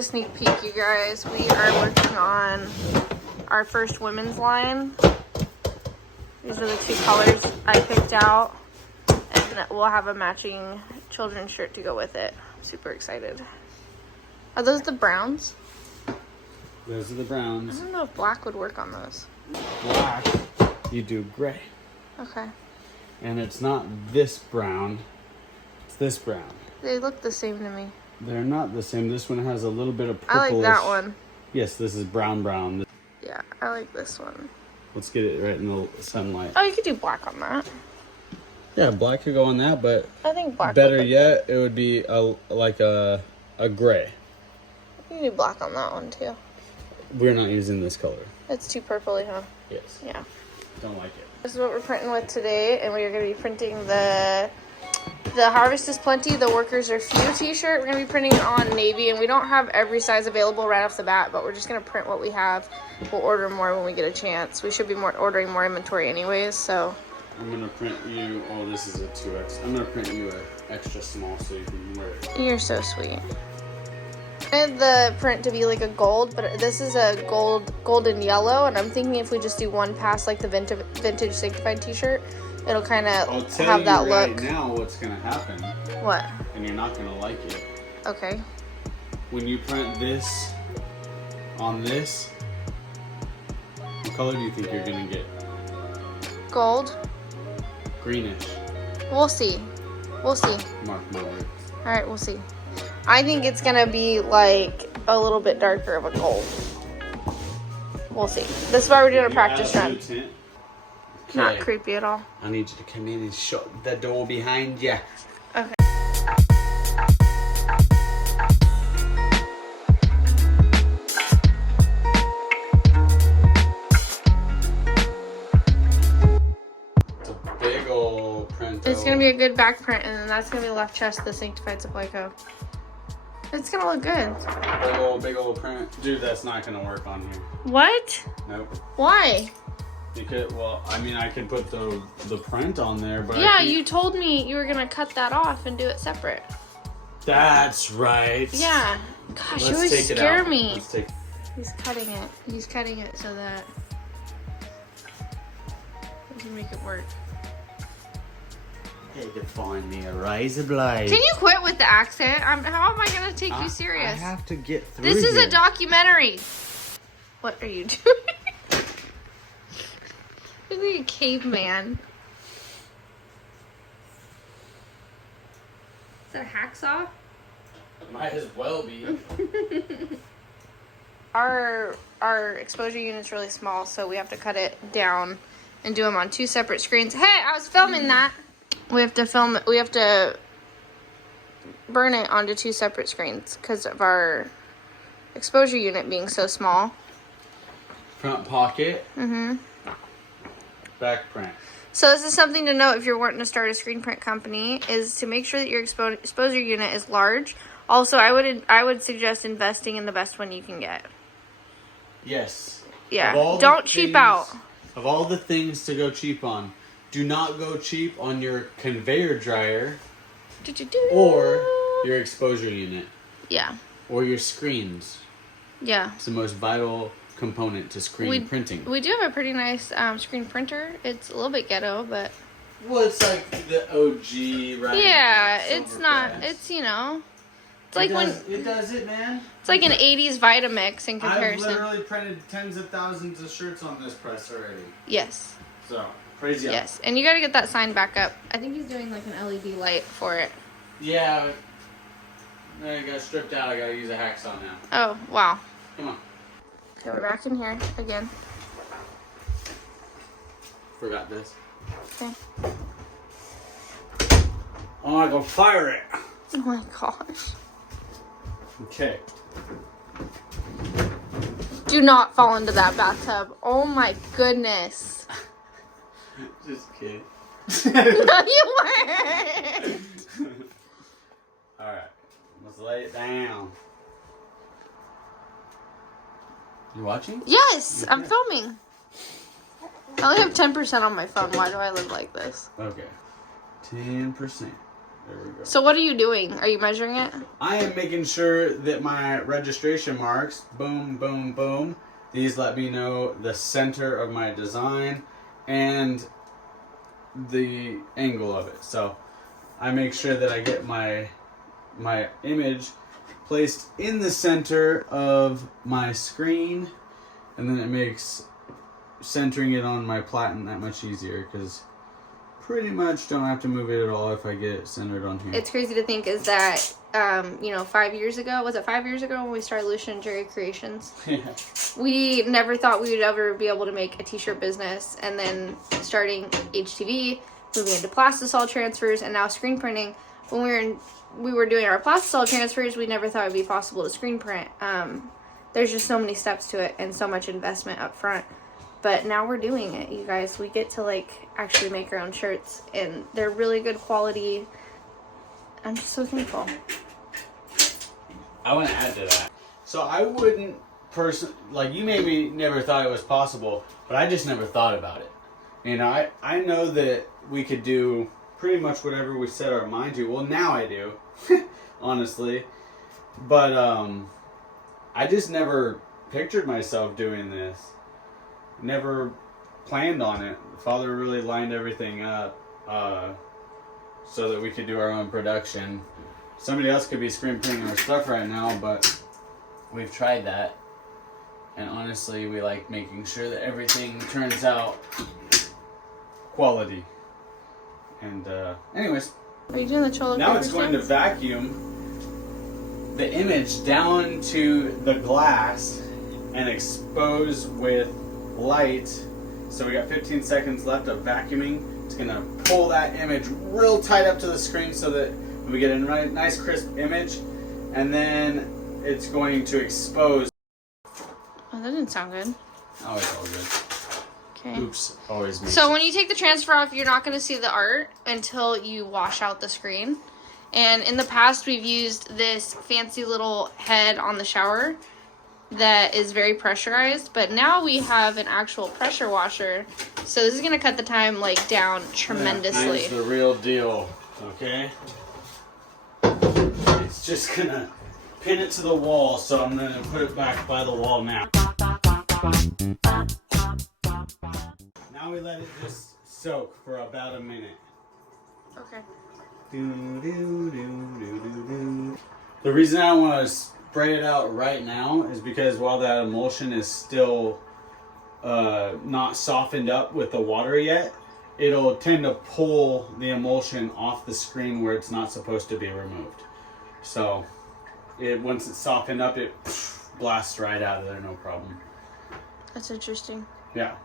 a sneak peek, you guys. We are working on our first women's line. These are the two colors I picked out. And we'll have a matching children's shirt to go with it. Super excited. Are those the browns? Those are the browns. I don't know if black would work on those. Black, you do gray. Okay. And it's not this brown, it's this brown. They look the same to me. They're not the same. This one has a little bit of I purplish. like that one. Yes, this is brown. Yeah, I like this one. Let's get it right in the sunlight. Oh, you could do black on that. Yeah, black could go on that, but I think black. better yet, it would be like a gray. You can do black on that one too. We're not using this color. It's too purpley, huh? Yes. Yeah. Don't like it. This is what we're printing with today, and we are going to be printing the Harvest is Plenty, the Workers Are Few t-shirt. We're going to be printing it on navy, and we don't have every size available right off the bat, but we're just going to print what we have. We'll order more when we get a chance. We should be ordering more inventory anyways, so. I'm going to print you, oh, this is a 2X. I'm going to print you an extra small so you can wear it. You're so sweet. I had the print to be like a gold, but this is a golden yellow, and I'm thinking if we just do one pass like the vintage Sanctified t-shirt, it'll kind of have that look. Right now what's going to happen. What? And you're not going to like it. Okay. When you print this on this, what color do you think you're going to get? Gold. Greenish. We'll see. We'll see. Mark my words. All right, we'll see. I think it's gonna be like a little bit darker of a gold. We'll see. This is why we're doing a practice run. Okay. Not creepy at all. I need you to come in and shut the door behind you. Okay. It's a big old print. It's gonna be a good back print, and then that's gonna be left chest, the Sanctified Supply Co. It's gonna look good. Big old print. Dude, that's not gonna work on here. What? Nope. Why? You could, well, I mean, I could put the print on there, but Yeah, you told me you were gonna cut that off and do it separate. That's right. Yeah. Gosh, you Let's always take it scare out. me. Let's take. He's cutting it. He's cutting it so that we can make it work. Had to find me a razor blade. Can you quit with the accent? How am I gonna take you I serious? have to get through. This is here. a documentary. What are you doing? You're like a caveman. Is that a hacksaw? Might as well be. Our exposure unit's really small, so we have to cut it down and do them on two separate screens. Hey, I was filming that. We have to film it. We have to burn it onto two separate screens because of our exposure unit being so small. Front pocket. Mm-hmm. Back print. So this is something to note if you're wanting to start a screen print company, is to make sure that your exposure unit is large. Also, I would suggest investing in the best one you can get. Yes. Yeah. Don't cheap out. Of all the things to go cheap on, do not go cheap on your conveyor dryer or your exposure unit. Yeah. Or your screens. Yeah. It's the most vital component to screen printing. We do have a pretty nice screen printer. It's a little bit ghetto, but... Well, it's like the OG, right? Yeah, it's not... It's, you know... It's like It does it, man. It's like an 80s Vitamix in comparison. I've literally printed tens of thousands of shirts on this press already. Yes. So, crazy. Yes, and you gotta get that sign back up. I think he's doing like an LED light for it. Yeah, but I got stripped out. I gotta use a hacksaw now. Oh, wow. Come on. Okay, we're back in here again. Forgot this. Okay. Oh, I go fire it. Oh my gosh. Okay. Do not fall into that bathtub. Oh my goodness. Just kidding. No, you weren't. Alright. Let's lay it down. You watching? Yes, I'm filming. I only have 10% on my phone. Why do I live like this? Okay. 10%. There we go. So what are you doing? Are you measuring it? I am making sure that my registration marks, boom, boom, boom, these let me know the center of my design and the angle of it. So I make sure that I get my image placed in the center of my screen, and then it makes centering it on my platen that much easier, because pretty much don't have to move it at all if I get it centered on here. It's crazy to think is that, 5 years ago, was it 5 years ago when we started Lucia and Jerry Creations? Yeah. We never thought we would ever be able to make a t-shirt business, and then starting HTV, moving into plastisol transfers, and now screen printing. When we were doing our plastisol transfers, we never thought it would be possible to screen print. There's just so many steps to it and so much investment up front. But now we're doing it, you guys. We get to actually make our own shirts, and they're really good quality. I'm just so thankful. I want to add to that. So I wouldn't you maybe never thought it was possible, but I just never thought about it. I know that we could do pretty much whatever we set our mind to. Well, now I do, honestly. But I just never pictured myself doing this. Never planned on it. Father really lined everything up so that we could do our own production. Somebody else could be screen printing our stuff right now, but we've tried that. And honestly, we like making sure that everything turns out quality. And anyways, Are you doing the Cholo now it's going to vacuum the image down to the glass and expose with light. So we got 15 seconds left of vacuuming. It's going to pull that image real tight up to the screen so that we get a nice crisp image, and then it's going to expose. Oh, that didn't sound good. Oh, it's all good. Okay. Oops, always me. So when you take the transfer off, you're not going to see the art until you wash out the screen. And in the past, we've used this fancy little head on the shower that is very pressurized, but now we have an actual pressure washer, so this is going to cut the time down tremendously. Here's the real deal, okay? It's just gonna pin it to the wall, so I'm gonna put it back by the wall now. Now we let it just soak for about a minute. Okay. The reason I want to spray it out right now is because while that emulsion is still not softened up with the water yet, it'll tend to pull the emulsion off the screen where it's not supposed to be removed. So once it's softened up, it blasts right out of there, no problem. That's interesting. Yeah.